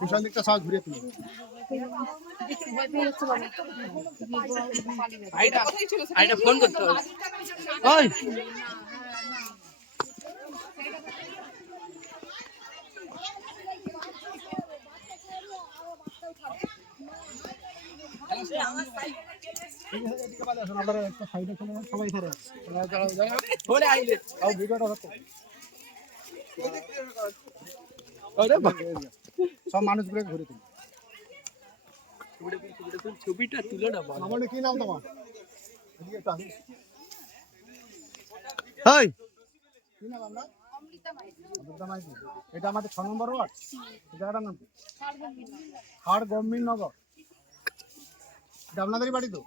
পিছন দিকটা সব ঘুরে তুলি। ফোন করতে সব মানুষগুলো ঘুরে তুলি। ছবিটা তুলে না আমার কি নাম তোমার? কি নাম আমরা এটা আমাদের ছ নম্বর ওয়ার্ড। জায়গাটার নাম কি? হাড় গম্ভীর আপনাদেরই বাড়ি তো?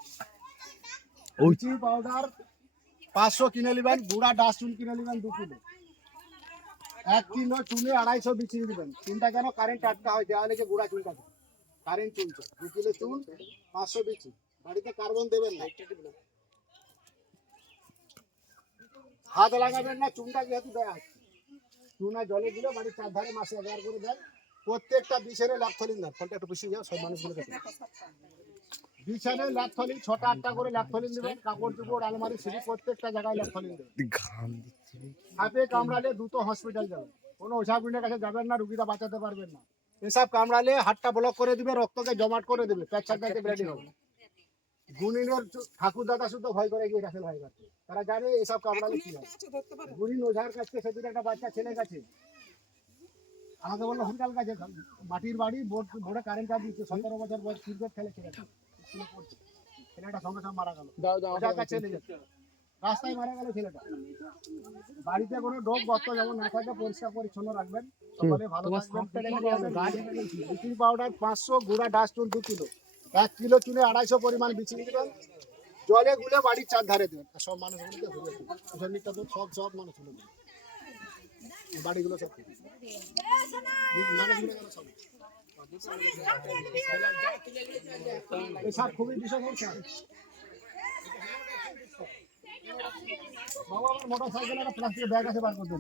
ব্লিচিং পাউডার পাঁচশো কিনে নেবেন গুঁড়া ডাস্ট চুন কিনে নেবেন দু কিলো। এক কিলো চুনে আড়াইশো বিচিং দিবেন চুনটা কেন? কারেন্ট আটকা হয় দেওয়ালে যে গুঁড়া চুনটা কারেন্ট চুনছে। দু কিলো চুন পাঁচশো বিচি বাড়িতে কার্বন দেবেন না। হাত লাগাবেন না চুনটা যেহেতু দেওয়া আছে। চুন আর জলে দিলে বাড়ির চারধারে মাসে একবার করে দেন প্রত্যেকটা বিছানে ল্যাপথলিন দেন ফোনটা একটু বেশি যাও সব মানুষগুলো দেখেন বিছানে ল্যাপথলিন ছটা আটটা করে ল্যাপথলিন দেবেন কাপড় চোপড় আলমারি সিঁড়ি প্রত্যেকটা জায়গায় ল্যাপথলিন দেবেন। সাপে কামড়ালে দ্রুত হসপিটাল যাবেন। কোনো কাছে যাবেন না রুগীরা বাঁচাতে পারবেন না। এসব কামড়ালে হাতটা ব্লক করে দিবে রক্তকে জমাট করে দেবে ব্লিডিং হবে। ঠাকুর দাদা শুদ্ধ ভয় করে গিয়ে ভাই তারা জানে এসব কামড়ালে কি হয়। ওঝার কাছে সেদিন একটা বাচ্চা ছেলে গেছে। আমাকে বলল কাছে মাটির বাড়ি বোর্ড বোর্ডে কারেন্ট কাজ দিচ্ছে সতেরো বছর বয়স ক্রিকেট খেলে ছেলেটা সঙ্গে সঙ্গে মারা গেল। দাও দাও ওঝার কাছে নিয়ে যেতে রাস্তায় মারা গেল ছেলেটা। বাড়িতে কোনো ডোক গর্ত যেমন না থাকে পরিষ্কার পরিচ্ছন্ন রাখবেন। সকালে ভালো ব্লিচিং পাউডার পাঁচশো গুঁড়া ডাস্টুন দু কিলো। এক কিলো চুনে আড়াইশো পরিমাণ বিছিয়ে দিবেন। জলে গুলে বাড়ির চার ধারে দেবেন। আর সব মানুষগুলোকে ঘুরে তো সব সব মানুষ বাড়িগুলো সব মানুষগুলো সব এসব খুবই বিষয় বাবা আমার মোটর সাইকেল একটা প্লাস্টিকের ব্যাগ আছে বার করতে